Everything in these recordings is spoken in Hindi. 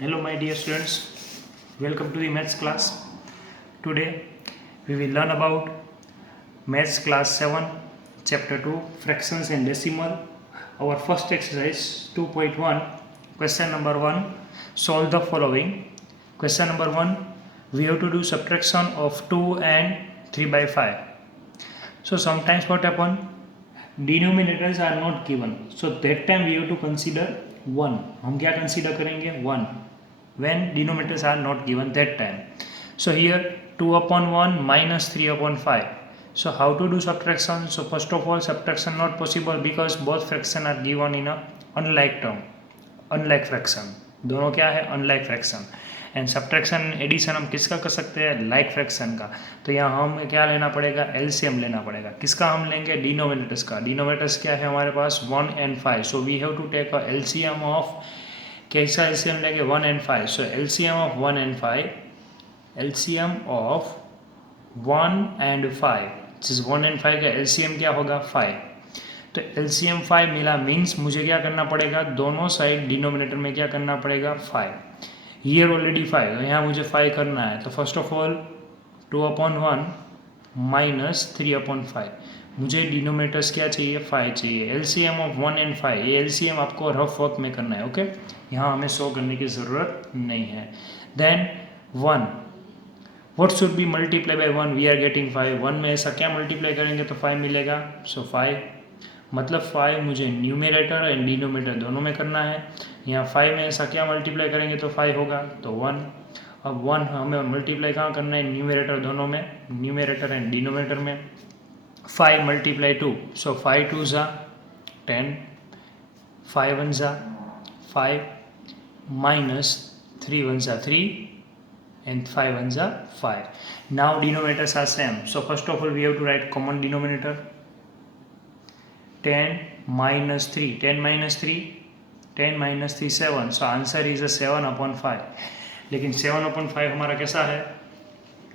Hello my dear students, welcome to the maths class. Today we will learn about maths class 7 chapter 2 fractions and decimal. Our first exercise 2.1 question number 1, solve the following. Question number 1, we have to do subtraction of 2 and 3 by 5. So sometimes what happen, denominators are not given, so that time we have to consider 1. हम क्या consider करेंगे 1 when denominators are not given that time. So here 2 upon 1 minus 3 upon 5. So how to do subtraction? So first of all, subtraction not possible because both fraction are given in a unlike term, unlike fraction. दोनों क्या है unlike fraction. And subtraction addition हम किसका कर सकते हैं, लाइक फ्रैक्शन का. तो यहाँ हमें क्या लेना पड़ेगा, एलसीएम लेना पड़ेगा. किसका हम लेंगे, डिनोमिनेटर्स का. डिनोमिनेटर्स क्या है हमारे पास 1 and 5. So we have to take a LCM of, कैसा एलसीएम लेंगे 1 and 5. So LCM of 1 and 5, LCM of 1 and 5, जिस 1 and 5 का एलसीएम क्या होगा 5. तो एलसीएम 5 मिला, मीन्स मुझे क्या करना पड़ेगा, दोनों साइड डिनोमिनेटर में क्या करना पड़ेगा 5. हियर ऑलरेडी 5, तो यहाँ मुझे 5 करना है. तो first of all 2 upon 1 minus 3 upon 5. मुझे डिनोमिनेटर्स क्या चाहिए 5 चाहिए. एलसीएम ऑफ 1 and 5, ये एलसीएम आपको रफ वर्क में करना है. ओके, यहाँ हमें शो करने की ज़रूरत नहीं है. Then 1, what should be multiply by 1, we are getting 5. 1 में ऐसा क्या मल्टीप्लाई करेंगे तो 5 मिलेगा. सो 5 मतलब 5 मुझे न्यूमरेटर एंड डिनोमिनेटर दोनों में करना है. यहाँ 5 में ऐसा क्या मल्टीप्लाई करेंगे तो 5 होगा, तो 1. अब 1 हमें मल्टीप्लाई कहाँ करना है, न्यूमरेटर दोनों में, न्यूमरेटर एंड डिनोमिनेटर में. 5 मल्टीप्लाई 2, सो 5 2 ज़ा 10, 5 1 ज़ा 5, माइनस 3 1 ज़ा 3 and 5 1 ज़ा 5. Now denominators are same. So first of all we have to write common denominator. 10 minus 3, 10 minus 3, 10 minus 3 7. So answer is a 7 upon 5. लेकिन 7 upon 5 हमारा कैसा है,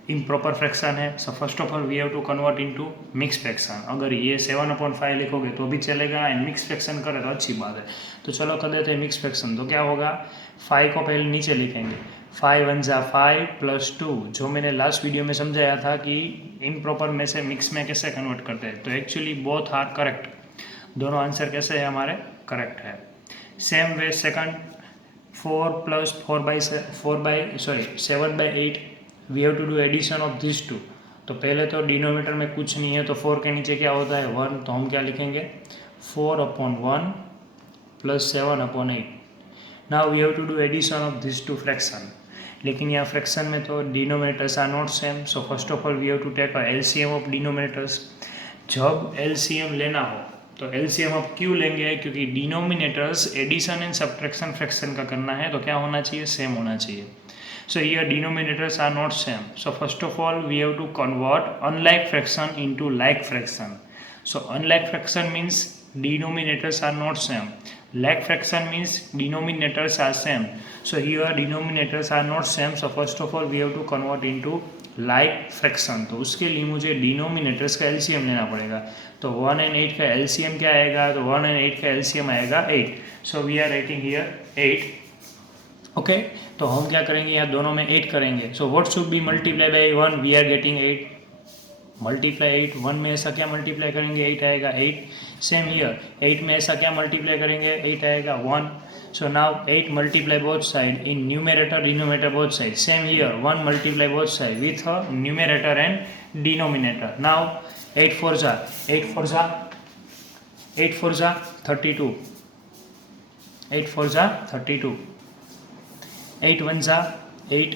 इम्प्रॉपर फ्रैक्शन है. So first of all we have to convert into mix fraction. अगर ये 7 upon 5 लिखोगे तो भी चलेगा, एंड मिक्स फ्रैक्शन करें तो अच्छी बात है. तो चलो कर देते हैं मिक्स फ्रैक्शन. तो क्या होगा, 5 को पहले नीचे लिखेंगे. 5 1 ज़ा 5 प्लस 2, जो मैंने लास्ट वीडियो में समझाया था कि इम्प्रॉपर में से मिक्स में कैसे कन्वर्ट करते हैं. तो एक्चुअली बोथ आर करेक्ट, दोनों आंसर कैसे है हमारे करेक्ट है. Same way second, 4 plus 7 by 8, we have to do addition of this two. तो पहले तो डिनोमिनेटर में कुछ नहीं है, तो 4 के नीचे क्या होता है 1, तो हम क्या लिखेंगे 4 upon 1 plus 7 upon 8. Now we have to do addition of this two fraction. लेकिन यहाँ फ्रैक्शन में तो denominators are not same. So first of all we have to take a LCM of denominators. जब एलसीएम लेना हो तो एलसीएम आप क्यों लेंगे, क्योंकि denominators addition and subtraction fraction का करना है, तो क्या होना चाहिए, सेम होना चाहिए. So here denominators are not same. So first of all we have to convert unlike fraction into like fraction. So unlike fraction means denominators are not same. Like fraction means denominators are same. So here denominators are not same. So first of all we have to convert into like fraction. तो उसके लिए मुझे denominators का LCM लेना पड़ेगा. तो 1 and 8 का LCM क्या आएगा, तो 1 and 8 का LCM आएगा 8. So we are writing here 8. Okay, तो हम क्या करेंगे, यहाँ दोनों में 8 करेंगे. So what should be multiplied by 1, we are getting 8. Multiply 8, 1 में ऐसा क्या मल्टीप्लाई करेंगे 8 आएगा 8. सेम हियर 8 में ऐसा क्या मल्टीप्लाई करेंगे 8 आएगा 1. So now 8 multiply both side in numerator denominator both side. Same here 1 multiply both side with a numerator and denominator. Now 8 4 ज़ा 32, 8 4 ज़ा 32, 8 1 ज़ा 8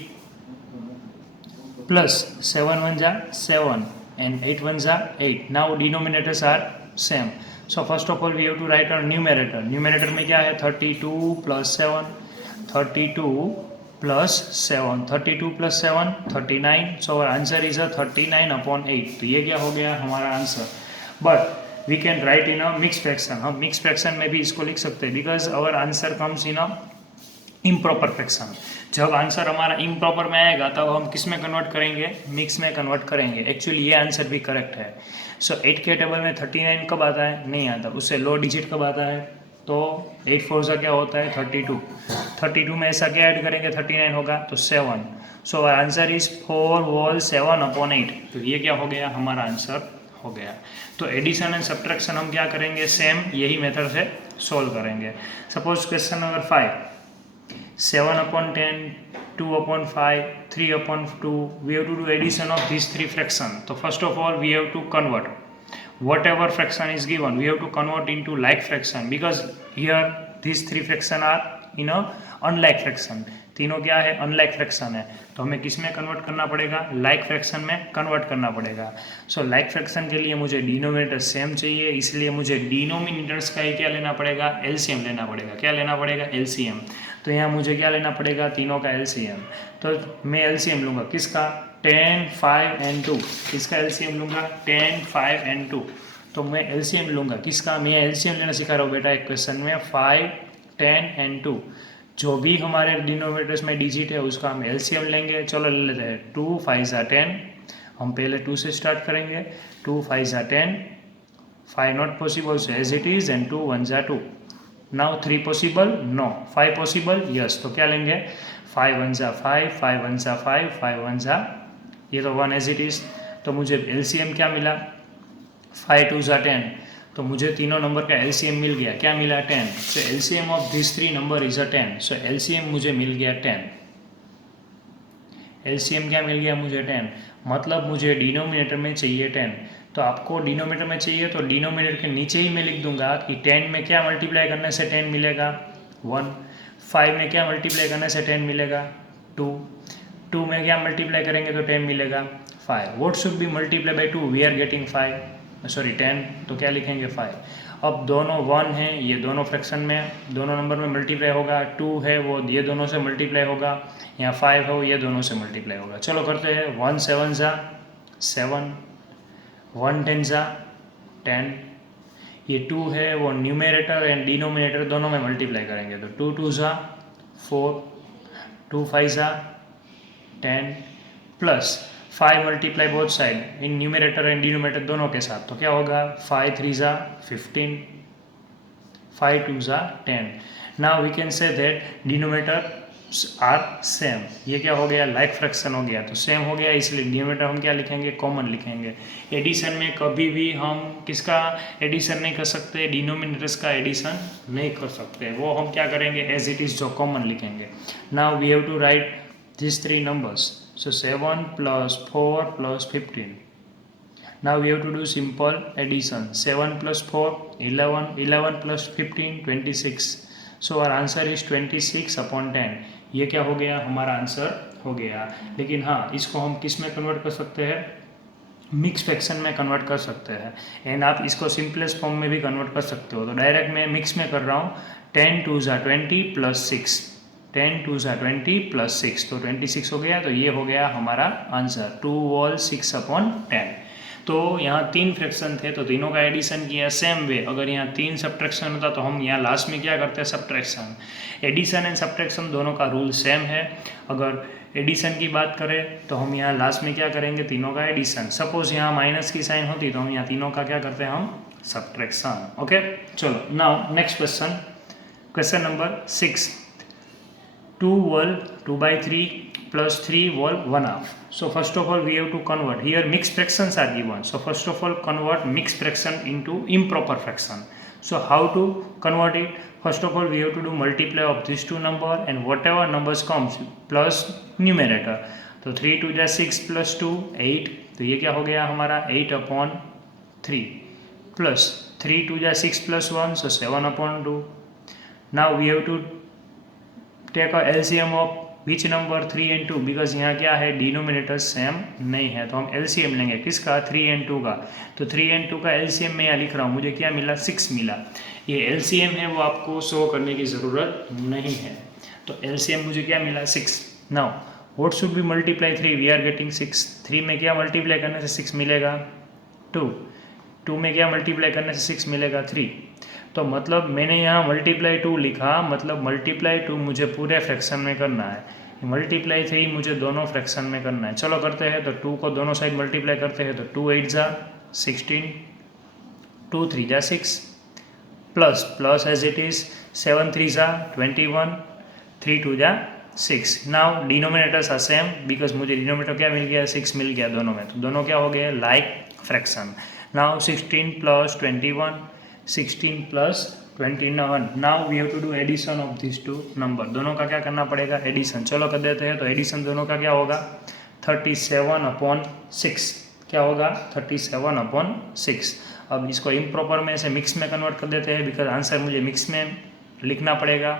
प्लस 7 1 ज़ा 7 and 8 1 ज़ा 8. Now denominators are same. So first of all we have to write our numerator. Numerator में क्या है 32 plus 7, 32 plus 7, 32 plus 7 39. So our answer is a 39 upon 8. तो ये क्या हो गया हमारा answer. But we can write in a mixed fraction. हम mixed fraction में भी इसको लिख सकते हैं because our answer comes in a improper fraction. जब आंसर हमारा इम्प्रॉपर में आएगा तब हम किस में कन्वर्ट करेंगे, मिक्स में कन्वर्ट करेंगे. एक्चुअली ये आंसर भी करेक्ट है. सो 8 के टेबल में 39 कब आता है, नहीं आता. उससे लो डिजिट कब आता है, तो 8 4 क्या होता है 32. 32 में ऐसा क्या ऐड करेंगे, 39 होगा तो 7. So answer is 4 whole 7/8. तो ये क्या हो गया, हमारा आंसर हो गया. तो एडिशन एंड सब्ट्रैक्शन हम क्या करेंगे, सेम यही मेथड से सोल्व करेंगे. Suppose question number 5, 7/10, 2/5, 3/2. We have to do addition of these three fractions. So first of all we have to convert whatever fraction is given, we have to convert into like fraction, because here these three fraction are in a unlike fraction. तीनों क्या है, अनलाइक फ्रैक्शन है. तो हमें किस में कन्वर्ट करना पड़ेगा, लाइक फ्रैक्शन में कन्वर्ट करना पड़ेगा. सो लाइक फ्रैक्शन के लिए मुझे डिनोमिनेटर सेम चाहिए, इसलिए मुझे डिनोमिनेटर्स का ही क्या लेना पड़ेगा, एलसीएम लेना पड़ेगा. क्या लेना पड़ेगा, एलसीएम. तो यहाँ मुझे क्या लेना पड़ेगा, तीनों का एलसीएम. तो मैं एलसीएम लूँगा किसका, 10, 5 and 2. किसका एलसीएम लूँगा, 10, 5 and 2. तो मैं एलसीएम लूँगा किसका, मैं एलसीएम लेना सिखा रहा हूँ बेटा एक क्वेश्चन में. 5, 10 and 2. जो भी हमारे डिनोमिनेटर्स में डिजिट है उसका हम एलसीएम लेंगे. चलो ले लेते हैं. 2 5 = 10. हम पहले 2 से स्टार्ट करेंगे. 2 5 = 10. 5 not possible, so as it is. And 2 1 = 2. Now 3 possible, no. 5 possible, yes. तो क्या लेंगे, 5 1 = 5, 5 1 = 5, 5 1 = ये तो 1 एज इट इज. तो मुझे एलसीएम क्या मिला, 5 2 = 10. तो मुझे तीनों नंबर का एलसीएम मिल गया. क्या मिला, 10. So LCM of this 3 number is 10. So LCM मुझे मिल गया 10. एलसीएम क्या मिल गया मुझे, 10. मतलब मुझे डिनोमिनेटर में चाहिए 10. तो आपको डिनोमिनेटर में चाहिए तो डिनोमिनेटर के नीचे ही मैं लिख दूंगा कि 10 में क्या मल्टीप्लाई करने से 10 मिलेगा, 1. 5 में क्या मल्टीप्लाई करने से 10 मिलेगा, 2. 2 में क्या मल्टीप्लाई करेंगे तो 10 मिलेगा, 5. What should be multiply by 2, we are getting 5, sorry 10. तो क्या लिखेंगे, 5. अब दोनों 1 हैं, ये दोनों फ्रैक्शन में दोनों नंबर में मल्टीप्लाई होगा. 2 है वो ये दोनों से मल्टीप्लाई होगा. यहाँ 5 है वो ये दोनों से मल्टीप्लाई होगा. चलो करते हैं. 1 7 = 7, 1 10 = 10. ये 2 है वो न्यूमरेटर एंड डिनोमिनेटर दोनों में मल्टीप्लाई करेंगे. तो 2 2 = 4, 2 5 = 10 plus 5 multiply both side in numerator and denominator दोनों के साथ. तो क्या होगा, 5 3 = 15, 5 2 = 10. Now we can say that denominator are same. ये क्या हो गया, लाइक फ्रैक्शन हो गया. तो सेम हो गया, इसलिए डिनोमिनेटर हम क्या लिखेंगे, कॉमन लिखेंगे. एडिशन में कभी भी हम किसका एडिशन नहीं कर सकते, डिनोमिनेटर्स का एडिशन नहीं कर सकते. वो हम क्या करेंगे, एज इट इज जो कॉमन लिखेंगे. Now we have to write these 3 numbers. So 7 plus 4 plus 15. Now we have to do simple addition. 7 plus 4 11, 11 plus 15 26. So our answer is 26/10. ये क्या हो गया, हमारा आंसर हो गया. लेकिन हाँ, इसको हम किस में कन्वर्ट कर सकते हैं, मिक्स फ्रैक्शन में कन्वर्ट कर सकते हैं. एंड आप इसको सिंपलेस्ट फॉर्म में भी कन्वर्ट कर सकते हो. तो डायरेक्ट मैं मिक्स में कर रहा हूँ. 10 2 = 20 प्लस 6. 10 2 = 20 प्लस 6. तो 26 हो गया. तो ये हो गया हमारा आंसर, 2 होल 6/10. तो यहाँ 3 फ्रैक्शन थे तो तीनों का एडिशन किया सेम वे. अगर यहाँ 3 सब्ट्रैक्शन होता तो हम यहाँ लास्ट में क्या करते हैं, सब्ट्रैक्शन. एडिशन एंड सब्ट्रैक्शन दोनों का रूल सेम है. अगर एडिशन की बात करें तो हम यहाँ लास्ट में क्या करेंगे, तीनों का एडिशन. सपोज यहाँ माइनस की साइन होती तो हम यहाँ तीनों का क्या करते हैं, हम सब्ट्रैक्शन. ओके, चलो now next question. Question number 6. 2 whole 2/3 plus 3 whole 1/2. So first of all we have to convert. Here mixed fractions are given. So first of all convert mixed fraction into improper fraction. So how to convert it? First of all we have to do multiply of these two number and whatever numbers comes plus numerator. तो 3 2 = 6 plus 2 8. तो ये क्या हो गया हमारा, 8/3 plus 3 2 = 6 plus 1, so 7/2. Now we have to take a LCM of which number, 3 and 2. Because यहाँ क्या है, डिनोमिनेटर सेम नहीं है. तो हम एलसीएम लेंगे किसका, 3 and 2 का. तो 3 and 2 का एलसीएम मैं यहाँ लिख रहा हूँ. मुझे क्या मिला, 6 मिला. ये एलसीएम है वो आपको शो करने की ज़रूरत नहीं है. तो एलसीएम मुझे क्या मिला, 6. Now what should be multiply 3, we are getting 6. 3 में क्या मल्टीप्लाई करने से 6 मिलेगा, 2. 2 में क्या मल्टीप्लाई करने से 6 मिलेगा, 3. तो मतलब मैंने यहाँ मल्टीप्लाई 2 लिखा, मतलब मल्टीप्लाई 2 मुझे पूरे फ्रैक्शन में करना है. मल्टीप्लाई 3 मुझे दोनों फ्रैक्शन में करना है. चलो करते हैं. तो 2 को दोनों साइड मल्टीप्लाई करते हैं. तो 2 8 = 16, 2 3 = 6 प्लस एज इट इज 7 3 = 21, 3 2 जा 6. Now denominators are same because मुझे डिनोमिनेटर क्या मिल गया, 6 मिल गया दोनों में, तो दोनों क्या हो गए, like fraction. Now 16 + 21, 16 + 21. Now we have to do addition of this two number. दोनों का क्या करना पड़ेगा, एडिशन. चलो कर देते हैं. तो एडिशन दोनों का क्या होगा, 37/6. क्या होगा, 37/6. अब इसको इम्प्रॉपर में से मिक्स में कन्वर्ट कर देते हैं बिकॉज आंसर मुझे मिक्स में लिखना पड़ेगा.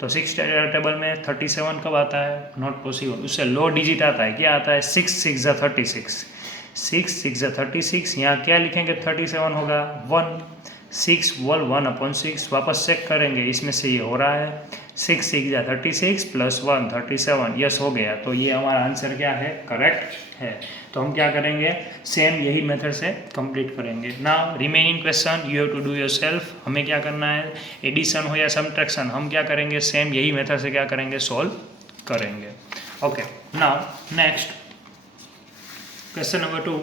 तो 6 टेबल में 37 कब आता है, नॉट पॉसिबल. उससे लो डिजिट आता है, क्या आता है, 6 6 × 36. 6 6 × 36. यहाँ क्या लिखेंगे, 37 होगा 1. 6 वॉल 1/6. वापस चेक करेंगे इसमें से ये हो रहा है, 6 6 × 36 + 1 37. यस हो गया. तो ये हमारा आंसर क्या है, करेक्ट है. तो हम क्या करेंगे, सेम यही मेथड से कंप्लीट करेंगे. Now remaining question you have to do yourself. हमें क्या करना है, एडिशन हो या सब्ट्रैक्शन, हम क्या करेंगे, सेम यही मेथड से क्या करेंगे, सॉल्व करेंगे. Okay. Now next question number 2.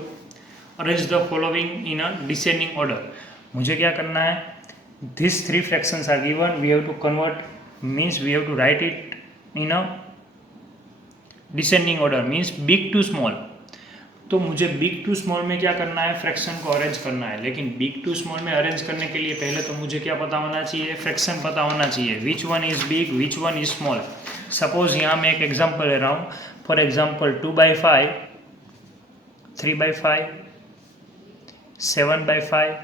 Arrange the following in a descending order. मुझे क्या करना है, this 3 fractions are given, we have to convert, means we have to write it in a descending order, means big to small. तो मुझे बिग टू स्मॉल में क्या करना है, फ्रैक्शन को अरेंज करना है. लेकिन बिग टू स्मॉल में अरेंज करने के लिए पहले तो मुझे क्या पता होना चाहिए, फ्रैक्शन पता होना चाहिए. Which one is big, which one is small. Suppose यहाँ मैं एक एग्जांपल ले रहा हूँ. For example 2/5, 3/5, 7/5,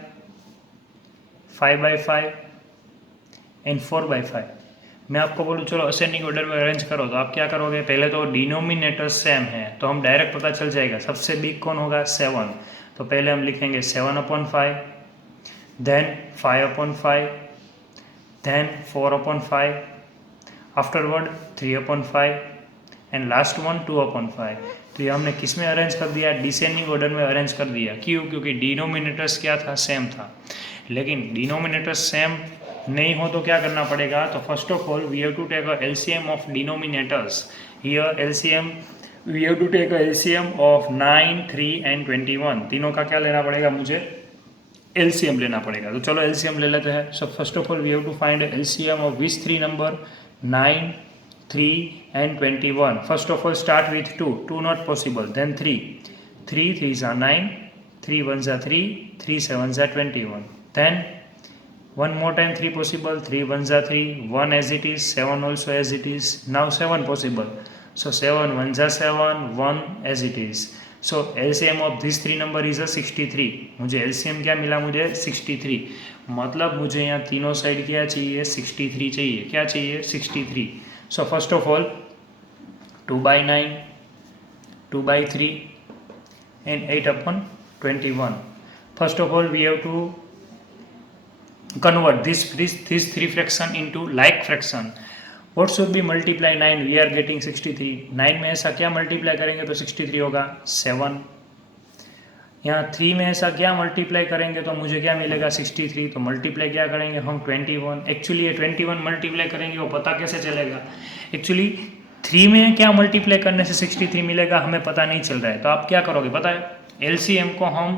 5/5 and 4/5. मैं आपको बोलूँ चलो असेंडिंग ऑर्डर में अरेंज करो, तो आप क्या करोगे, पहले तो डिनोमिनेटर सेम है तो हम डायरेक्ट पता चल जाएगा सबसे बिग कौन होगा, 7. तो पहले हम लिखेंगे 7/5, then 5/5, then 4/5, afterward 3/5 and last one 2/5. तो ये हमने किस में अरेंज कर दिया, डिसेंडिंग ऑर्डर में अरेंज कर दिया. क्यों, क्योंकि डिनोमिनेटर्स क्या था, सेम था. लेकिन डिनोमिनेटर्स सेम नहीं हो तो क्या करना पड़ेगा, तो first of all we have to take a LCM of denominators. Here LCM we have to take a LCM of 9, 3 and 21. तीनों का क्या लेना पड़ेगा, मुझे एलसीएम लेना पड़ेगा. तो चलो एलसीएम ले लेते हैं. So first of all we have to find LCM of which 3 number, 9, 3 and 21. First of all start with 2. 2 not possible. Then 3. 3 3s are 9. 3 1s are 3. 3 7s are 21. Then one more time 3 possible. 3 1s are 3. 1 as it is. 7 also as it is. Now 7 possible. So 7 1s are 7. 1 as it is. So LCM of this 3 number is a 63. मुझे LCM क्या मिला, मुझे 63. मतलब मुझे यहाँ तीनों साइड क्या चाहिए, 63 चाहिए. क्या चाहिए, 63. So first of all 2/9, 2/3 and 8/21. First of all we have to convert these 3 fraction into like fraction. What should be multiply 9, we are getting 63. 9 में ऐसा क्या मल्टीप्लाई करेंगे तो 63 होगा, 7. यहाँ 3 में ऐसा क्या मल्टीप्लाई करेंगे तो मुझे क्या मिलेगा, 63. तो मल्टीप्लाई क्या करेंगे हम, 21. एक्चुअली ये 21 मल्टीप्लाई करेंगे वो पता कैसे चलेगा, एक्चुअली 3 में क्या मल्टीप्लाई करने से 63 मिलेगा हमें पता नहीं चल रहा है. तो आप क्या करोगे पता है, एलसीएम को हम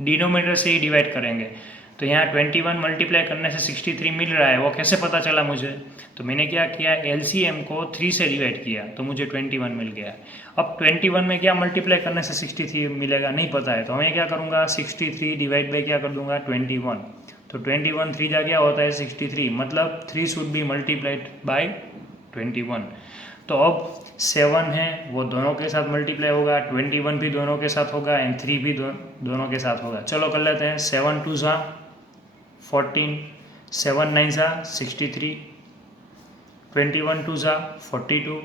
डिनोमिनेटर से ही डिवाइड करेंगे. तो यहाँ 21 मल्टीप्लाई करने से 63 मिल रहा है, वो कैसे पता चला मुझे, तो मैंने क्या किया, एलसीएम को 3 से डिवाइड किया तो मुझे 21 मिल गया. अब 21 में क्या मल्टीप्लाई करने से 63 मिलेगा, नहीं पता है. तो मैं क्या करूँगा, 63 डिवाइड बाई क्या कर दूंगा, 21. तो 21 3 जा क्या होता है 63, मतलब 3 शुड बी मल्टीप्लाइड बाई 21. तो अब 7 है वो दोनों के साथ मल्टीप्लाई होगा, 21 भी दोनों के साथ होगा एंड 3 भी दोनों के साथ होगा. चलो कर लेते हैं. 7 2 सा 14, 7 9 सा 63, 21 2 सा 42,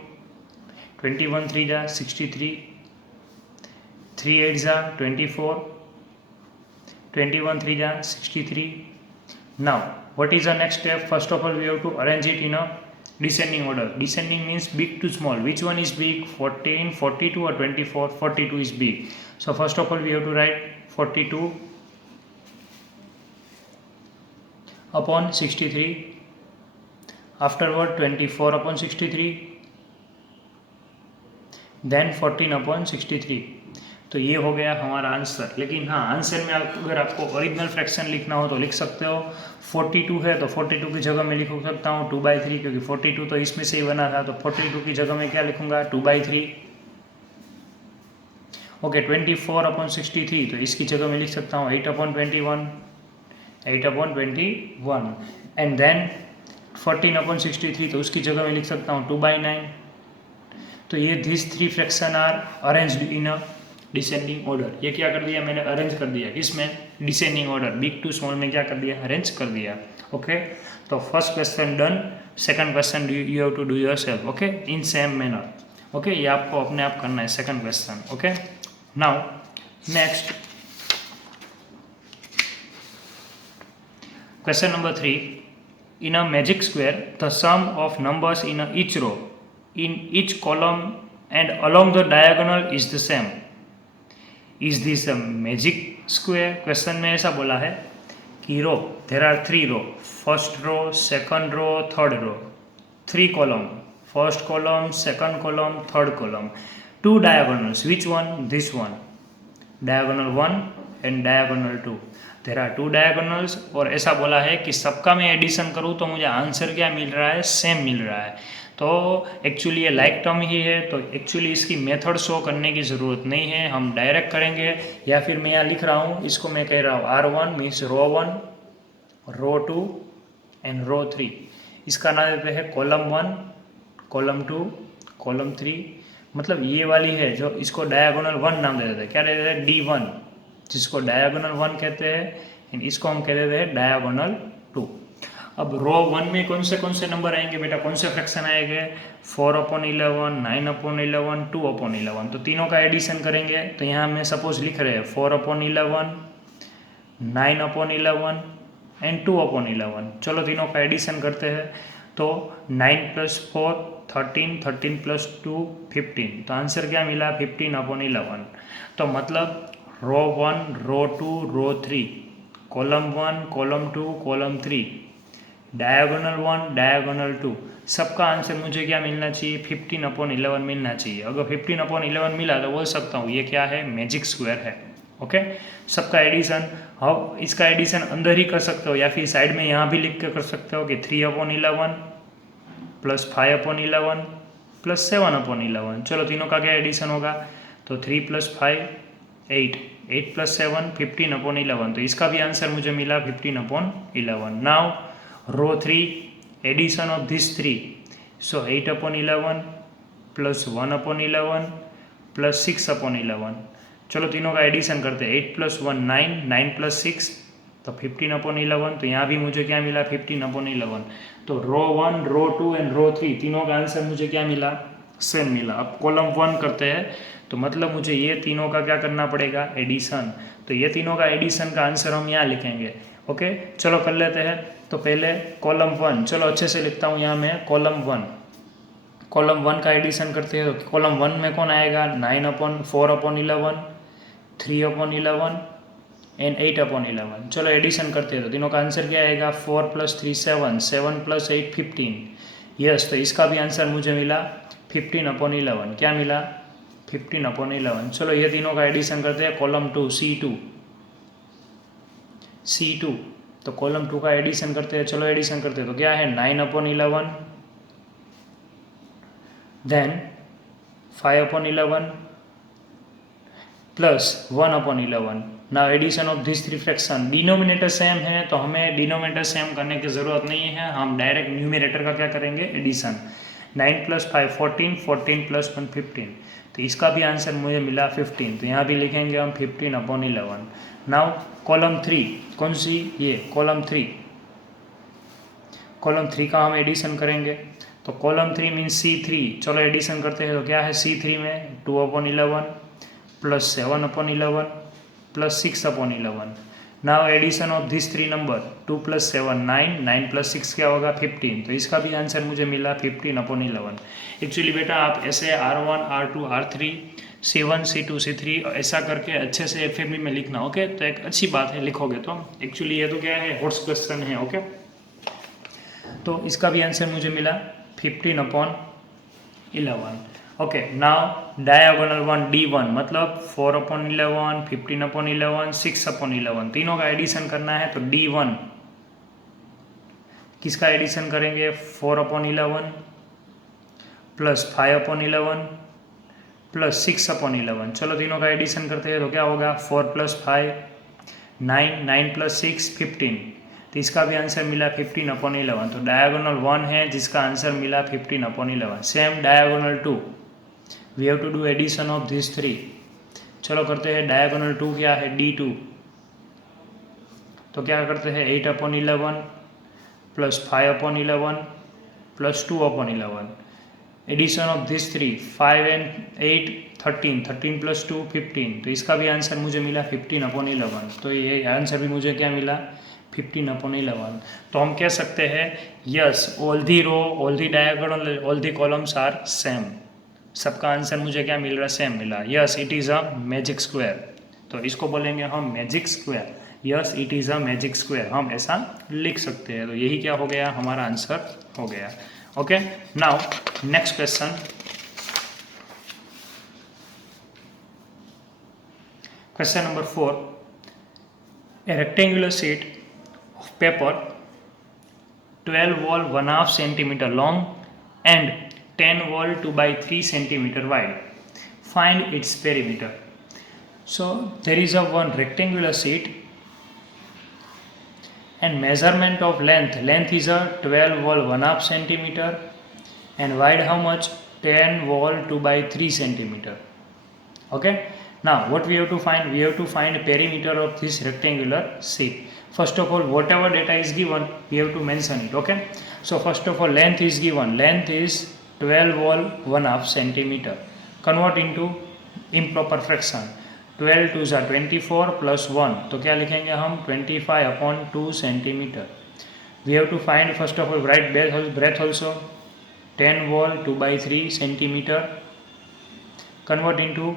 21 3 जा 63, 3 8 जा 24, 21 3 जा 63. Now what is the next step? First of all we have to arrange it in a descending order. Descending means big to small. Which one is big, 14, 42 or 24? 42 is big. So first of all we have to write 42 upon 63. Afterward 24 upon 63. Then 14 upon 63. तो ये हो गया हमारा आंसर। लेकिन हाँ, आंसर में अगर आपको ओरिजिनल फ्रैक्शन लिखना हो तो लिख सकते हो। 42 है तो 42 की जगह में लिख सकता हूँ 2/3, क्योंकि 42 तो इसमें से ही बना था, तो 42 की जगह में क्या लिखूंगा 2/3। ओके, 24/63 तो इसकी जगह में लिख सकता हूँ 8/21, 8/21। एंड देन 14/63 तो उसकी जगह में लिख सकता हूँ 2/9। तो ये this 3 fraction are arranged in a descending order. ये क्या कर दिया मैंने, अरेंज कर दिया किसमें, descending order, big to small में क्या कर दिया, अरेंज कर दिया। ओके, तो first question done, second question you have to do yourself, okay, in same manner. Okay, ये आपको अपने आप करना है second question. Okay, now next question number 3, in a magic square the sum of numbers in each row in each column and along the diagonal is the same. Is this a magic square? Question में ऐसा बोला है कि row, there are 3 row, first row, second row, third row, 3 column, first column, second column, third column, 2 diagonals, which one, this one, diagonal 1 and diagonal 2, there are 2 diagonals. और ऐसा बोला है कि सबका मैं एडिशन करूँ तो मुझे आंसर क्या मिल रहा है, सेम मिल रहा है। तो एक्चुअली ये लाइक टर्म ही है, तो एक्चुअली इसकी मेथड शो करने की ज़रूरत नहीं है, हम डायरेक्ट करेंगे। या फिर मैं यहाँ लिख रहा हूँ, इसको मैं कह रहा हूँ R1 means row 1, row 2 and रो 3। इसका नाम देते हैं कॉलम 1, कॉलम 2, कॉलम 3। मतलब ये वाली है जो, इसको डायगोनल 1 नाम दे देते हैं, क्या दे देते हैं, D1, जिसको डायगोनल 1 कहते हैं, इसको हम कह देते हैं डायगोनल 2। अब रो 1 में कौन से नंबर आएंगे बेटा, कौन से फ्रैक्शन आएंगे, 4/11, 9/11, 2/11। तो तीनों का एडिशन करेंगे, तो यहाँ हमें सपोज लिख रहे हैं 4/11, 9/11 एंड 2/11। चलो तीनों का एडिशन करते हैं, तो 9 + 4 13, 13 + 2 15। तो आंसर क्या मिला, 15/11। तो मतलब रो 1, रो 2, रो 3, column 1, column 2, column 3, diagonal 1, diagonal 2, सबका आंसर मुझे क्या मिलना चाहिए, 15/11 मिलना चाहिए। अगर 15/11 मिला तो बोल सकता हूँ ये क्या है, मैजिक स्क्वायर है। ओके, सबका एडिशन, हम इसका एडिशन अंदर ही कर सकते हो या फिर साइड में यहाँ भी लिख के कर सकते हो कि 3/11 + 5/11 + 7/11। चलो तीनों का क्या एडिशन होगा, तो 3 + 5 8, 8 + 7 15/11। तो इसका भी आंसर मुझे मिला 15/11। Now row 3, addition of this 3, so 8/11 + 1/11 + 6/11। चलो तीनों का एडिशन करते हैं, 8 + 1 9, 9 + 6 तो 15/11। तो यहाँ भी मुझे क्या मिला, 15/11। तो रो 1, रो 2 एंड रो 3 तीनों का आंसर मुझे क्या मिला, सेम मिला। अब कॉलम 1 करते हैं, तो मतलब मुझे ये तीनों का क्या करना पड़ेगा, एडिशन। तो ये तीनों का एडिशन का आंसर हम यहाँ लिखेंगे। ओके, चलो कर लेते हैं। तो पहले कॉलम 1, चलो अच्छे से लिखता हूँ यहाँ मैं, कॉलम 1, कॉलम 1 का एडिशन करते हैं। तो कॉलम 1 में कौन आएगा, 4/11, 3/11 एंड 8/11। चलो एडिशन करते हैं, तो तीनों का आंसर क्या आएगा, 4 + 3 7, 7 + 8 15। यस, तो इसका भी आंसर मुझे मिला 15/11। क्या मिला, 15/11। चलो ये तीनों का एडिशन करते हैं, कॉलम 2 C2, तो कॉलम 2 का एडिशन करते हैं। चलो एडिशन करते हैं, तो क्या है, 9/11, then 5/11 + 1/11। Now addition of this 3 fraction, denominator same है तो हमें डिनोमिनेटर सेम करने की ज़रूरत नहीं है, हम डायरेक्ट न्यूमिनेटर का क्या करेंगे, एडिशन। 9 + 5 14, 14 + 1 15। तो इसका भी आंसर मुझे मिला 15। तो यहाँ भी लिखेंगे हम 15/11। नाउ कॉलम 3, कौन सी, ये कॉलम 3, कॉलम 3 का हम एडिशन करेंगे। तो कॉलम 3 मीन्स C3। चलो एडिशन करते हैं, तो क्या है C3 में, 2/11 + 7/11 + 6/11। Now addition of this 3 number, 2 + 7 9, 9 + 6 क्या होगा, 15। तो इसका भी आंसर मुझे मिला 15/11। एक्चुअली बेटा आप ऐसे R1, R2, R3, C1, C2, C3 ऐसा करके अच्छे से FME में लिखना। ओके, तो एक अच्छी बात है, लिखोगे तो। एक्चुअली ये तो क्या है, हॉट्स क्वेश्चन है। ओके, तो इसका भी आंसर मुझे मिला 15/11। Okay, now diagonal one D1 मतलब 4/11, 15/11, 6/11 तीनों का एडिशन करना है। तो D1 किसका एडिशन करेंगे? 4/11 प्लस 5/11 प्लस 6/11। चलो तीनों का एडिशन करते हैं तो क्या होगा? 4 + 5 9, 9 + 6 15। तो इसका भी आंसर मिला 15/11। तो डायगोनल 1 है जिसका आंसर मिला 15/11। Same diagonal 2, we have to do addition of this 3। चलो करते हैं डायगोनल 2 क्या है? D2। तो क्या करते हैं? 8/11 plus 5/11 plus 2/11। Addition of this 3, 5 and 8 13, 13 + 2 15। तो इसका भी आंसर मुझे मिला 15/11। तो ये आंसर भी मुझे क्या मिला? 15/11। तो हम कह सकते हैं yes, all the row, all the diagonal, all the columns are same. सबका आंसर मुझे क्या मिल रहा? सेम मिला। Yes it is a magic square. तो इसको बोलेंगे हम magic square. Yes it is a magic square, हम ऐसा लिख सकते हैं। तो यही क्या हो गया? हमारा आंसर हो गया। Okay, now next question. Question number 4. A rectangular sheet of paper 12 wall 1/2 centimeter long and 10 wall 2/3 centimeter wide. Find its perimeter. So there is a one rectangular sheet and measurement of length. Length is a 12 wall 1/2 centimeter and wide how much? 10 wall 2/3 centimeter. Okay. Now what we have to find? We have to find perimeter of this rectangular sheet. First of all, whatever data is given, we have to mention it. Okay. So first of all, length is given. Length is 12 wall 1/2 centimeter. Convert into improper fraction. 12 2 are 24 plus 1. तो क्या लिखेंगे हम? 25/2 centimeter. We have to find first of all right breadth also. 10 wall 2/3 centimeter. Convert into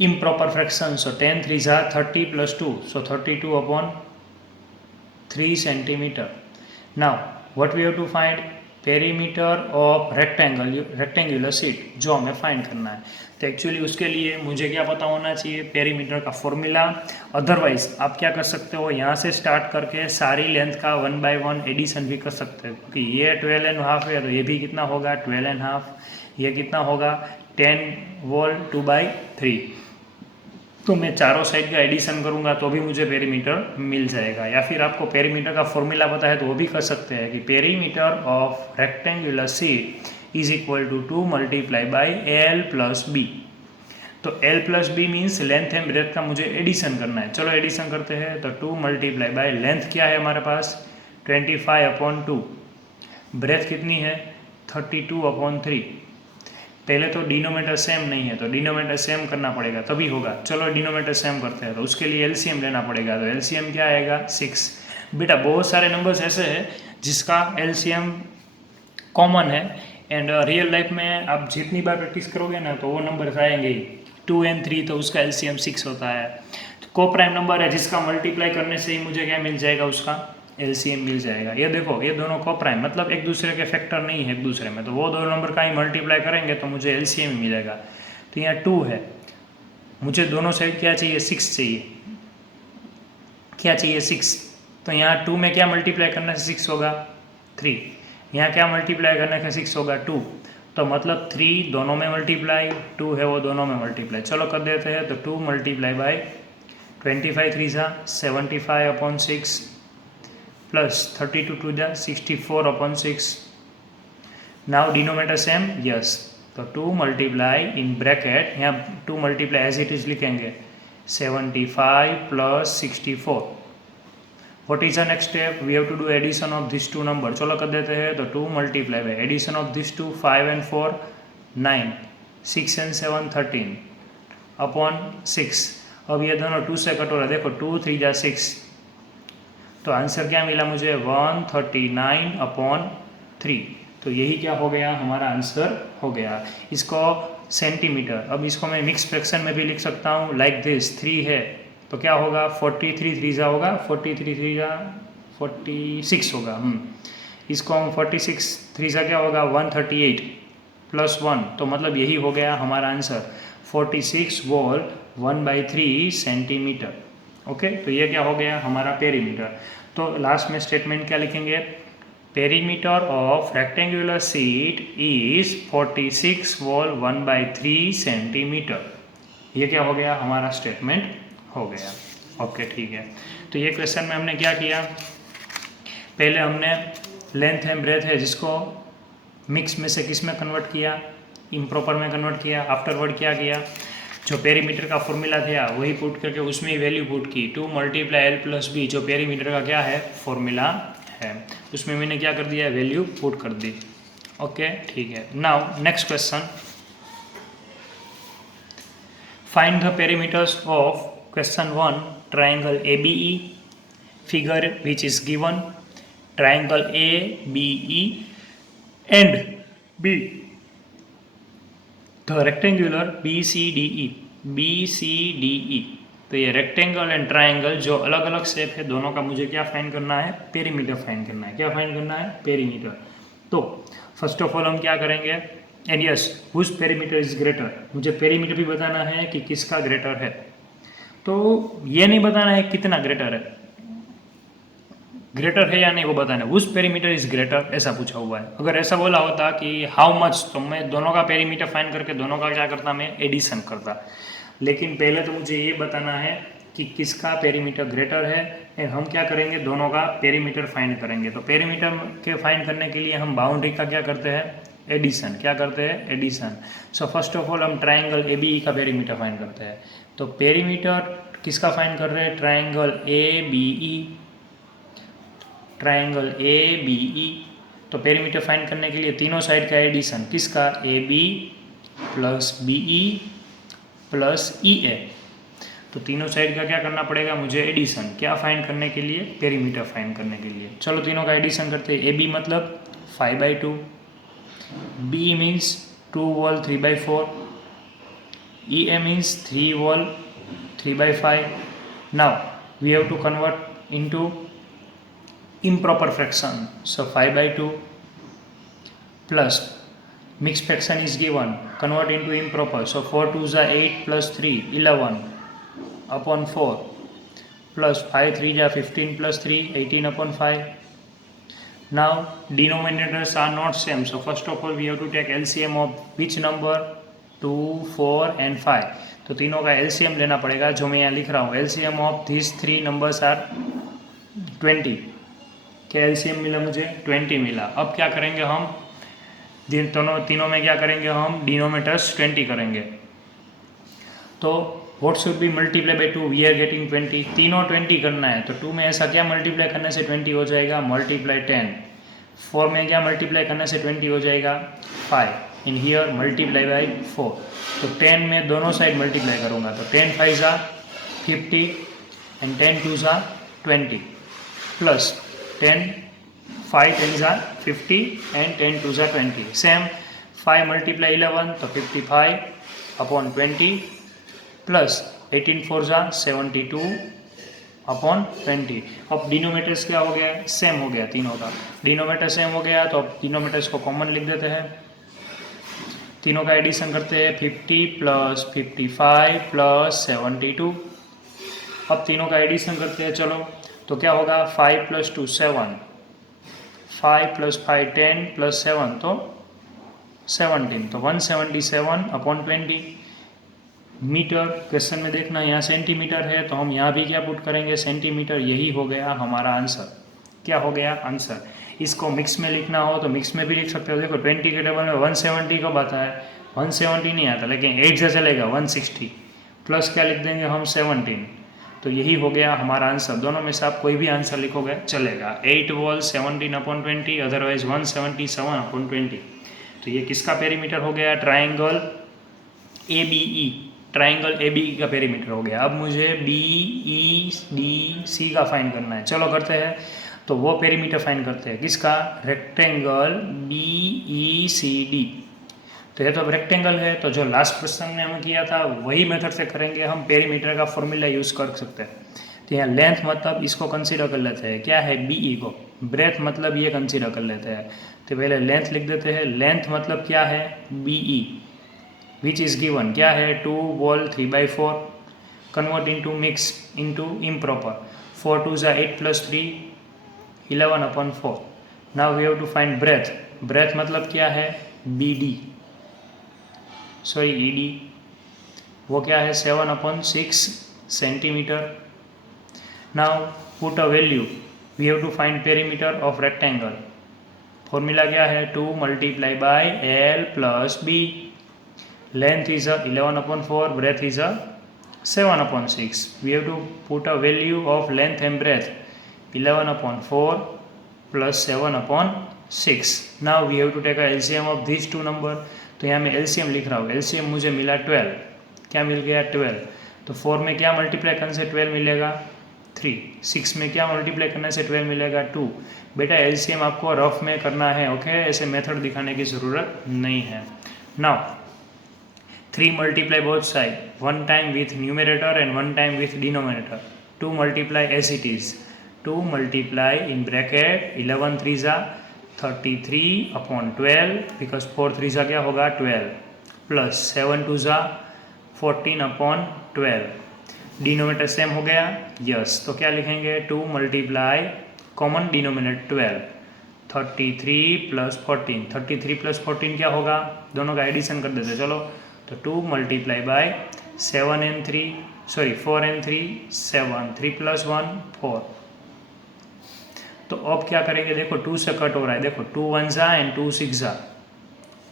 improper fraction. So 10 3s are 30 plus 2. So 32/3 centimeter. Now what we have to find? Perimeter of rectangular sheet जो हमें फाइंड करना है। तो एक्चुअली उसके लिए मुझे क्या पता होना चाहिए? पेरीमीटर का फॉर्मूला। अदरवाइज आप क्या कर सकते हो? यहाँ से स्टार्ट करके सारी लेंथ का 1 by 1 एडिशन भी कर सकते हो, क्योंकि ये 12.5 है तो ये भी कितना होगा? 12.5। ये कितना होगा? 10 वॉल 2/3। तो मैं चारों साइड का एडिशन करूंगा तो भी मुझे पेरीमीटर मिल जाएगा। या फिर आपको पेरीमीटर का फॉर्मूला पता है तो वो भी कर सकते हैं कि perimeter of rectangular sheet is equal to 2 × L + B। तो L + B means length and breadth का मुझे एडिशन करना है। चलो एडिशन करते हैं। तो 2 × लेंथ क्या है हमारे पास? 25/2। ब्रेथ कितनी है? 32/3। पहले तो डिनोमीटर सेम नहीं है तो डिनोमीटर सेम करना पड़ेगा तभी होगा। चलो डिनोमीटर सेम करते हैं तो उसके लिए एलसीएम लेना पड़ेगा। तो एलसीएम क्या आएगा? 6। बेटा बहुत सारे नंबर्स ऐसे हैं जिसका एलसीएम कॉमन है एंड रियल लाइफ में आप जितनी बार प्रैक्टिस करोगे ना तो वो नंबर्स आएंगे ही। 2 and 3 तो उसका एलसीएम 6 होता है। तो को प्राइम नंबर है जिसका मल्टीप्लाई करने से ही मुझे क्या मिल जाएगा? उसका एलसीएम मिल जाएगा। ये देखो ये दोनों को प्राइम मतलब एक दूसरे के फैक्टर नहीं है एक दूसरे में, तो वो दो नंबर का ही मल्टीप्लाई करेंगे तो मुझे एलसीएम मिलेगा। तो यहाँ 2 है, मुझे दोनों साइड क्या चाहिए? 6 चाहिए। क्या चाहिए? 6। तो यहाँ 2 में क्या मल्टीप्लाई करने से 6 होगा? 3। यहाँ क्या मल्टीप्लाई करने से 6 होगा? 2। तो मतलब 3 दोनों में मल्टीप्लाई, 2 है वो दोनों में मल्टीप्लाई। चलो कर देते हैं। तो 2 × 25 3 75/6 plus 32 to the 64/6. Now denominator same? Yes. तो 2 × in bracket, यहाँ 2 × as it is लिखेंगे 75 plus 64. What is the next step? We have to do addition of these two numbers. चलो कर देते हैं। तो 2 × addition of these two 5 and 4 9, 6 and 7 13/6। अब ये दोनों 2 से कट हो रहा है। देखो 2 3 जा 6। तो आंसर क्या मिला मुझे? 139/3। तो यही क्या हो गया? हमारा आंसर हो गया। इसको सेंटीमीटर, अब इसको मैं मिक्स फ्रैक्शन में भी लिख सकता हूँ लाइक दिस। 3 है तो क्या होगा? 43 3 होगा 43 3 46 होगा। इसको हम 46 3 क्या होगा? 138। +1, तो मतलब यही हो गया हमारा आंसर 46 वॉल 1/3 सेंटीमीटर। ओके, तो ये क्या हो गया हमारा पेरीमीटर। तो लास्ट में स्टेटमेंट क्या लिखेंगे, perimeter of rectangular sheet is 46 wall 1/3 centimetre. ये क्या हो गया हमारा स्टेटमेंट हो गया। ओके ठीक है, तो ये क्वेश्चन में हमने क्या किया, पहले हमने लेंथ एंड ब्रेथ है जिसको मिक्स में से किस में कन्वर्ट किया, इम्प्रॉपर में कन्वर्ट किया। आफ्टरवर्ड क्या किया, जो पेरीमीटर का फॉर्मूला था वही पुट करके उसमें ही वैल्यू पुट की, 2 × L+B जो पेरीमीटर का क्या है फॉर्मूला है, उसमें मैंने क्या कर दिया वैल्यू पुट कर दी। ओके ठीक है, now next question, find the perimeters of question 1 triangle ABE, figure which is given, triangle ABE and B, the rectangular BCDE। तो ये रेक्टेंगल एंड ट्राइंगल जो अलग अलग शेप है दोनों का मुझे क्या फाइंड करना है, पेरीमीटर फाइंड करना है। क्या फाइंड करना है, पेरीमीटर। तो फर्स्ट ऑफ ऑल हम क्या करेंगे, and yes whose perimeter is greater, मुझे पेरीमीटर भी बताना है कि किसका ग्रेटर है। तो ये नहीं बताना है कितना ग्रेटर है, ग्रेटर है या नहीं वो बताना है, उस पेरीमीटर इज ग्रेटर ऐसा पूछा हुआ है। अगर ऐसा बोला होता कि हाउ मच, तो मैं दोनों का पेरीमीटर फाइंड करके दोनों का क्या करता, मैं एडिशन करता। लेकिन पहले तो मुझे ये बताना है कि किसका पेरीमीटर ग्रेटर है, एंड हम क्या करेंगे दोनों का पेरीमीटर फाइंड करेंगे। तो पेरीमीटर के फाइंड करने के लिए हम बाउंड्री का क्या करते हैं, एडिशन। क्या करते हैं, addition. So first of all हम ट्राइंगल ABE का पेरीमीटर फाइंड करते हैं। तो पेरीमीटर किसका फाइंड कर रहे हैं, ट्राइंगल ABE, ट्राइंगल ABE। तो पेरीमीटर फाइंड करने के लिए तीनों साइड का एडिशन, किसका, AB + BE + EA। तो तीनों साइड का क्या करना पड़ेगा मुझे, एडिशन। क्या फाइंड करने के लिए, पेरीमीटर फाइंड करने के लिए। चलो तीनों का एडिशन करते हैं। AB मतलब 5/2, BE means 2 whole 3/4, EA means 3 whole 3/5। Now we have to convert into improper fraction, so 5/2 plus mixed fraction is given, convert into improper, so 4 2s are 8 plus 3 11 upon 4 plus 5 3s are 15 plus 3 18 upon 5. Now denominators are not same, so first of all we have to take LCM of which number, 2 4 and 5। तो तीनों का LCM लेना पड़ेगा, जो मैं यहाँ लिख रहा हूँ। LCM of these 3 numbers are 20। क्या एलसीएम मिला मुझे, 20 मिला। अब क्या करेंगे हम, तीनों में क्या करेंगे हम, डिनोमीटर्स 20 करेंगे। तो what should be multiply by 2, we are getting 20, तीनों 20 करना है। तो 2 में ऐसा क्या मल्टीप्लाई करने से 20 हो जाएगा, मल्टीप्लाई 10। 4 में क्या मल्टीप्लाई करने से 20 हो जाएगा, 5। In here multiply by 4। तो 10 में दोनों साइड मल्टीप्लाई करूँगा, तो 10 5 50 and 10 2 20 plus 10 5 10s are 50 and 10 2s are 20। Same 5 × 11 तो 55 upon 20 plus 18 4s are 72 upon 20। अब डिनोमीटर्स क्या हो गया, सेम हो गया तीनों का। डिनोमीटर सेम हो गया तो अब डिनोमीटर्स को कॉमन लिख देते हैं। तीनों का एडिशन करते हैं, 50 + 55 + 72। अब तीनों का एडिशन करते हैं, चलो तो क्या होगा, 5 + 2 7, 5 + 5 10 + 7 तो 17, तो 177 upon 20 मीटर। क्वेश्चन में देखना यहाँ सेंटीमीटर है, तो हम यहाँ भी क्या पुट करेंगे, सेंटीमीटर। यही हो गया हमारा आंसर। क्या हो गया आंसर। इसको मिक्स में लिखना हो तो मिक्स में भी लिख सकते हो। देखो 20 के टेबल में 170 कब आता है, 170 नहीं आता, लेकिन 8 से चलेगा 160, प्लस क्या लिख देंगे हम, 17। तो यही हो गया हमारा आंसर। दोनों में से आप कोई भी आंसर लिखोगे चलेगा। 8 वॉल 17 upon 20, अदरवाइज 177 upon 20। तो ये किसका पेरीमीटर हो गया, ट्राइंगल ABE। ट्राइंगल ABE का पेरीमीटर हो गया। अब मुझे BEDC का फाइंड करना है, चलो करते हैं। तो वो पेरीमीटर फाइंड करते हैं, किसका, रेक्टेंगल BECD। तो ये तो अब रेक्टेंगल है, तो जो लास्ट क्वेश्चन में हम किया था वही मेथड से करेंगे हम, पेरीमीटर का फॉर्मूला यूज़ कर सकते हैं। तो यहाँ लेंथ मतलब इसको कंसीडर कर लेते हैं, क्या है BE को, ब्रेथ मतलब ये कंसीडर कर लेते हैं। तो पहले लेंथ लिख देते हैं, लेंथ मतलब क्या है BE, विच इज़ गिवन क्या है 2 wall 3/4, convert into mix into improper, 4 2 ज़ा 8 + 3 11/4। Now we have to find breadth, breadth मतलब क्या है BD, सॉरी ED, वो क्या है 7/6 centimetre. Now put a value, we have to find perimeter of rectangle, formula क्या है 2 × L + B, length is 11/4, breadth is 7/6, we have to put a value of length and breadth 11/4 plus 7/6. now we have to take a LCM of these two number, तो यहाँ मैं LCM लिख रहा हूँ, LCM मुझे मिला 12, क्या मिल गया 12, तो 4 में क्या मल्टीप्लाई करने से 12 मिलेगा 3, 6 में क्या मल्टीप्लाई करने से 12 मिलेगा 2। बेटा LCM आपको रफ में करना है, ओके, ऐसे मेथड दिखाने की ज़रूरत नहीं है। Now 3 multiply both side, one time with numerator and one time with denominator, 2 multiply as it is, 2 multiply in bracket 11 3 ज़ा 33/12 because 4 3 ज़ा क्या होगा 12 plus 7 2 ज़ा 14/12, डिनोमिनेटर सेम हो गया, यस, तो क्या लिखेंगे 2 multiply कॉमन डिनोमिनेटर 12, 33 + 14, 33 + 14 क्या होगा, दोनों का एडिशन कर देते चलो, तो 2 × 7 and 3 सॉरी 4 and 3 7, 3 + 1 4। तो अब क्या करेंगे, देखो 2 से कट हो रहा है, देखो 2 1 ज़ा एंड 2 6 ज़ा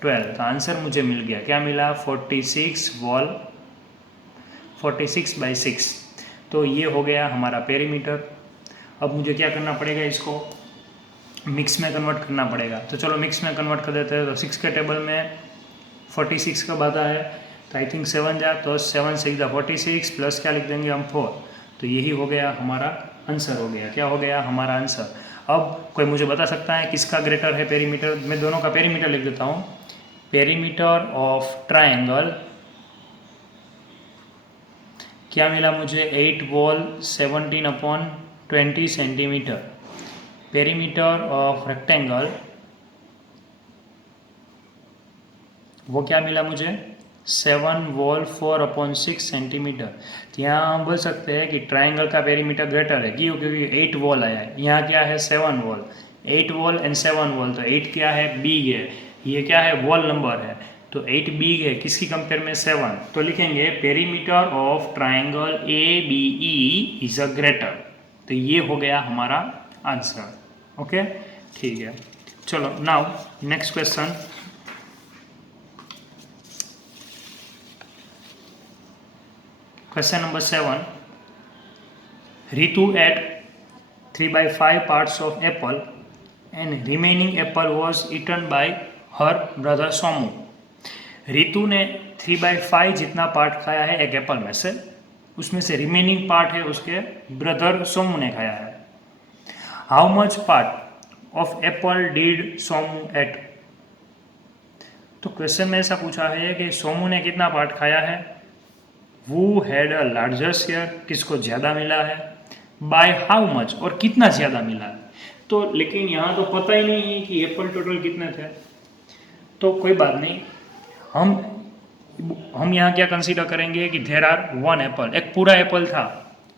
12, तो आंसर मुझे मिल गया, क्या मिला 46 वॉल 46/6। तो ये हो गया हमारा पेरीमीटर। अब मुझे क्या करना पड़ेगा, इसको मिक्स में कन्वर्ट करना पड़ेगा, तो चलो मिक्स में कन्वर्ट कर देते हैं। तो 6 के टेबल में 46 कब आता है, तो आई थिंक 7 जा, तो 7 6 ज़ा 46 प्लस क्या लिख देंगे हम 4, तो यही हो गया हमारा आंसर, हो गया क्या हो गया हमारा आंसर। अब कोई मुझे बता सकता है किसका ग्रेटर है पेरीमीटर, मैं दोनों का पेरीमीटर लिख देता हूँ, पेरीमीटर ऑफ ट्रायंगल क्या मिला मुझे 8 wall 17/20 centimetre, perimeter of rectangle वो क्या मिला मुझे 7 वॉल 4/6 सेंटीमीटर। तो यहाँ हम बोल सकते हैं कि ट्राइंगल का पेरीमीटर ग्रेटर है, क्यों, क्योंकि 8 वॉल आया है, यहाँ क्या है 7 वॉल, 8 वॉल एंड 7 वॉल, तो 8 क्या है बिग है, ये क्या है वॉल नंबर है, तो 8 बिग है किसकी कंपेयर में 7, तो लिखेंगे perimeter of triangle ABE is a greater, तो ये हो गया हमारा आंसर, ओके ठीक है। चलो now next question, question number 7, Ritu ate 3/5 parts of apple and remaining apple was eaten by her brother Somu। Ritu ने 3/5 जितना पार्ट खाया है एक एप्पल में से, उसमें से रिमेनिंग पार्ट है उसके ब्रदर सोमू ने खाया है। How much part of apple did Somu ate, तो क्वेश्चन में ऐसा पूछा है कि सोमू ने कितना पार्ट खाया है, वो हैड अ लार्जर शेयर, किसको ज़्यादा मिला है, बाय हाउ मच, और कितना ज़्यादा मिला है। तो लेकिन यहाँ तो पता ही नहीं है कि एप्पल टोटल कितने थे, तो कोई बात नहीं, हम यहाँ क्या कंसीडर करेंगे कि देयर आर 1 एप्पल, एक पूरा एप्पल था,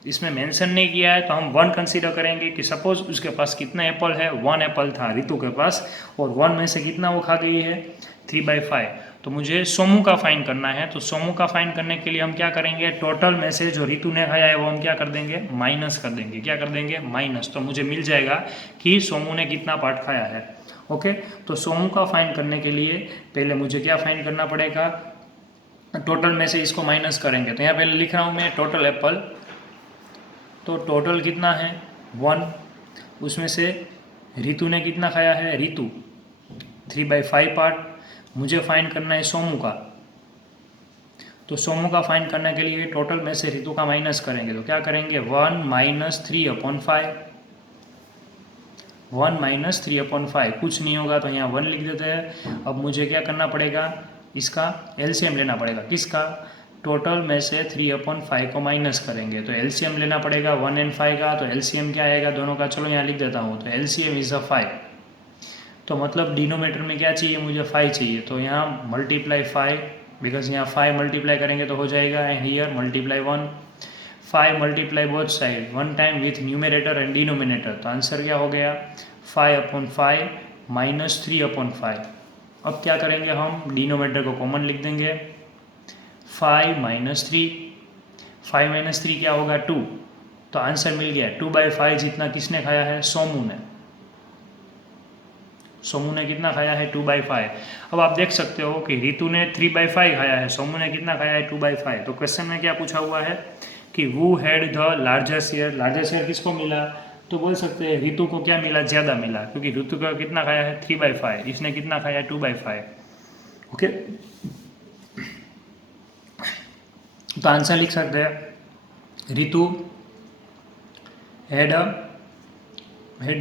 इसमें मेंशन नहीं किया है, तो हम 1 कंसीडर करेंगे कि सपोज उसके पास कितना एप्पल है, 1 एप्पल था रितु के पास, और 1 में से कितना वो खा गई है 3/5, तो मुझे सोमू का फाइंड करना है। तो सोमू का फाइंड करने के लिए हम क्या करेंगे, टोटल में से जो रितु ने खाया है वो हम क्या कर देंगे, माइनस कर देंगे, क्या कर देंगे माइनस, तो मुझे मिल जाएगा कि सोमू ने कितना पार्ट खाया है, ओके। तो सोमू का फाइंड करने के लिए पहले मुझे क्या फाइंड करना पड़ेगा, टोटल में से इसको माइनस करेंगे, तो यहाँ पहले लिख रहा हूँ मैं टोटल एप्पल, तो टोटल कितना है 1, उसमें से रितु ने कितना खाया है, रितु 3/5 पार्ट, मुझे फाइंड करना है सोमू का, तो सोमू का फाइंड करने के लिए टोटल में से रितु का माइनस करेंगे, तो क्या करेंगे 1 - 3/5, 1 - 3/5, कुछ नहीं होगा तो यहाँ 1 लिख देते हैं। अब मुझे क्या करना पड़ेगा, इसका एलसीएम लेना पड़ेगा, किसका टोटल में से 3/5 को माइनस करेंगे तो एलसीएम लेना पड़ेगा 1 और 5 का। तो एलसीएम क्या आएगा दोनों का, चलो यहाँ लिख देता हूँ। तो एलसीएम इज़ 5। तो मतलब डिनोमीटर में क्या चाहिए मुझे, 5 चाहिए। तो यहाँ मल्टीप्लाई 5, बिकॉज यहाँ 5 मल्टीप्लाई करेंगे तो हो जाएगा, and here multiply 1। 5 multiply both side 1 time with numerator and denominator. तो आंसर क्या हो गया, 5/5 माइनस 3/5। अब क्या करेंगे हम, डिनोमिनेटर को कॉमन लिख देंगे। 5 माइनस 3, 5 माइनस 3 क्या होगा, 2। तो आंसर मिल गया 2/5 जितना किसने खाया है, सोमू ने। सोमू ने कितना खाया है, 2/5। अब आप देख सकते हो कि रितु ने 3/5 खाया है, सोमू ने कितना खाया है, 2/5। तो क्वेश्चन में क्या पूछा हुआ है कि वो had the larger share. Larger share किसको मिला, तो बोल सकते हैं रितु को क्या मिला, ज़्यादा मिला, क्योंकि रितु का कितना खाया है, 3/5, इसने कितना खाया है, 2/5। ओके, तो आंसर लिख सकते हैं Ritu had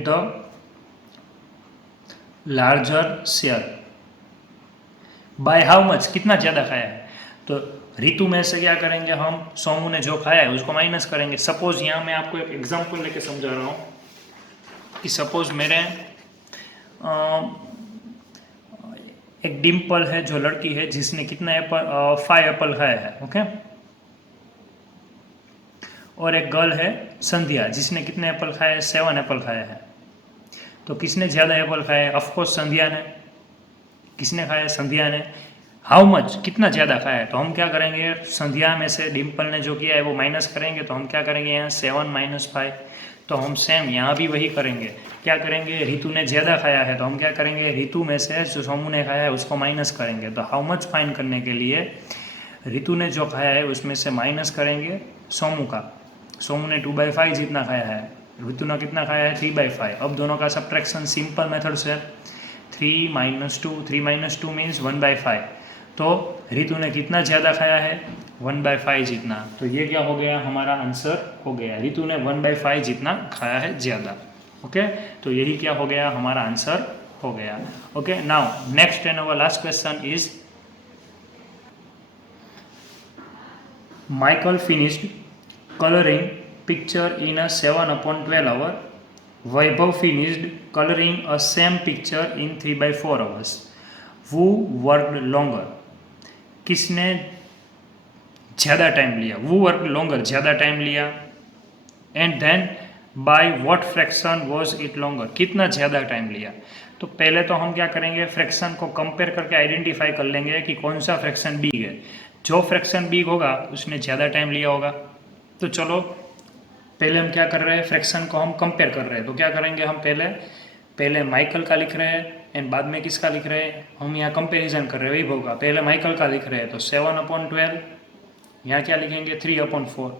the larger share by how much, कितना ज़्यादा खाया है। तो रितु में से क्या करेंगे हम, सोमू ने जो खाया है उसको माइनस करेंगे। सपोज यहाँ मैं आपको एक एग्जांपल लेके समझा रहा हूँ कि सपोज मेरे एक डिम्पल है जो लड़की है जिसने कितना एप्पल, 5 एप्पल खाया है, ओके। और एक गर्ल है संध्या जिसने कितने एप्पल खाए हैं, 7 एप्पल खाया है। तो किसने ज़्यादा एप्पल खाए हैं, ऑफकोर्स संध्या ने। किसने खाया, संध्या ने। हाउ मच, कितना ज़्यादा खाया है। तो हम क्या करेंगे, संध्या में से डिम्पल ने जो किया है वो माइनस करेंगे। तो हम क्या करेंगे, यहाँ 7 माइनस 5। तो हम सेम यहाँ भी वही करेंगे। क्या करेंगे, रितु ने ज़्यादा खाया है तो हम क्या करेंगे, रितु में से जो सोमू ने खाया है उसको माइनस करेंगे। तो हाउ मच फाइंड करने के लिए रितु ने जो खाया है उसमें से माइनस करेंगे सोमू का। सोमू ने 2/5 जितना खाया है, रितु ने कितना खाया है, 3/5। अब दोनों का सब्ट्रैक्शन सिंपल मेथड से 3 माइनस 2, 3 माइनस 2 मीन्स 1/5। तो रितु ने कितना ज़्यादा खाया है, 1/5 जितना। तो ये क्या हो गया, हमारा आंसर हो गया, रितु ने 1/5 जितना खाया है ज़्यादा। ओके, तो यही क्या हो गया, हमारा आंसर हो गया। Okay, now next and our last question is, Michael finished coloring picture in a 7/12 hour. Vaibhav finished coloring a same picture in 3/4 hours. Who worked longer? किसने ज़्यादा टाइम लिया, who worked longer, ज़्यादा टाइम लिया। And then by what fraction was it longer, कितना ज़्यादा टाइम लिया। तो पहले तो हम क्या करेंगे, फ्रैक्शन को कंपेयर करके आइडेंटिफाई कर लेंगे कि कौन सा फ्रैक्शन बिग है। जो फ्रैक्शन बिग होगा उसने ज़्यादा टाइम लिया होगा। तो चलो पहले हम क्या कर रहे हैं, फ्रैक्शन को हम कंपेयर कर रहे हैं। तो क्या करेंगे हम, पहले माइकल का लिख रहे हैं एंड बाद में किसका लिख रहे हैं, हम यहाँ कंपेरिजन कर रहे हैं वैभव का। पहले माइकल का लिख रहे हैं तो 7/12, यहाँ क्या लिखेंगे 3/4।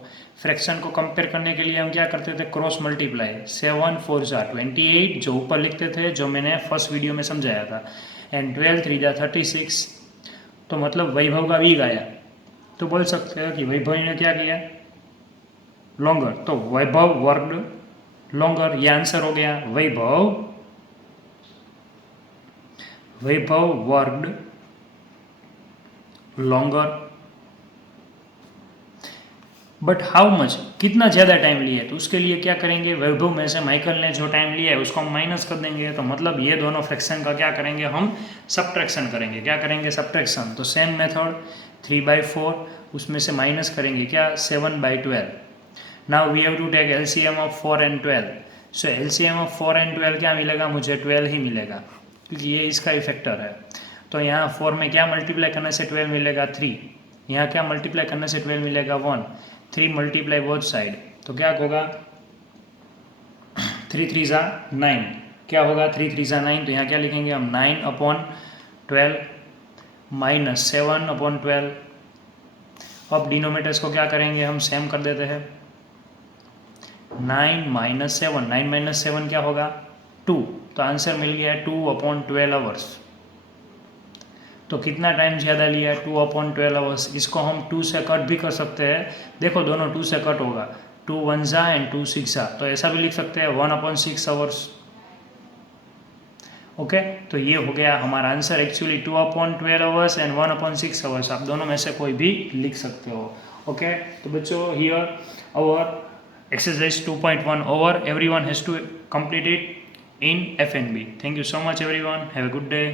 फ्रैक्शन को कंपेयर करने के लिए हम क्या करते थे, क्रॉस मल्टीप्लाई। 7 4 जा 28 जो ऊपर लिखते थे, जो मैंने फर्स्ट वीडियो में समझाया था, एंड 12 3 जा 36। तो मतलब वैभव का वीक आया। तो बोल सकते हैं कि वैभव ने क्या किया, लॉन्गर। तो वैभव वर्कड लॉन्गर, ये आंसर हो गया। Vaibhav worked longer, but how much, कितना ज़्यादा टाइम लिया है। तो उसके लिए क्या करेंगे, वैभव में से माइकल ने जो टाइम लिया है उसको हम माइनस कर देंगे। तो मतलब ये दोनों फ्रैक्शन का क्या करेंगे, हम सब्ट्रैक्शन करेंगे। क्या करेंगे, सब्ट्रैक्शन। तो सेम मेथड 3/4, उसमें से माइनस करेंगे क्या, 7/12। Now we have to take LCM of 4 and 12। So LCM of 4 and 12 क्या मिलेगा, मुझे 12 ही मिलेगा, क्योंकि ये इसका इफेक्टर है। तो यहाँ 4 में क्या मल्टीप्लाई करने से 12 मिलेगा, 3। यहाँ क्या मल्टीप्लाई करने से 12 मिलेगा, 1। 3 मल्टीप्लाई बोथ साइड, तो क्या होगा, 3 3 जा 9। क्या होगा, 3 3 जा 9। तो यहाँ क्या लिखेंगे हम, 9/12 माइनस 7/12। अब डिनोमिनेटर्स को क्या करेंगे, हम सेम कर देते हैं। 9 माइनस 7, 9 माइनस 7 क्या होगा, 2। तो आंसर मिल गया 2/12 आवर्स। तो कितना टाइम ज़्यादा लिया, 2/12 आवर्स। इसको हम 2 से कट भी कर सकते हैं। देखो दोनों 2 से कट होगा, 2 1 एंड 2 6। तो ऐसा भी लिख सकते हैं 1/6 आवर्स। ओके, तो ये हो गया हमारा answer. Actually 2/12 hours and 1/6 hours, आप दोनों में से कोई भी लिख सकते हो। ओके, तो बच्चों here our exercise 2.1 over. Everyone has to complete it in FNB. Thank you so much everyone. Have a good day.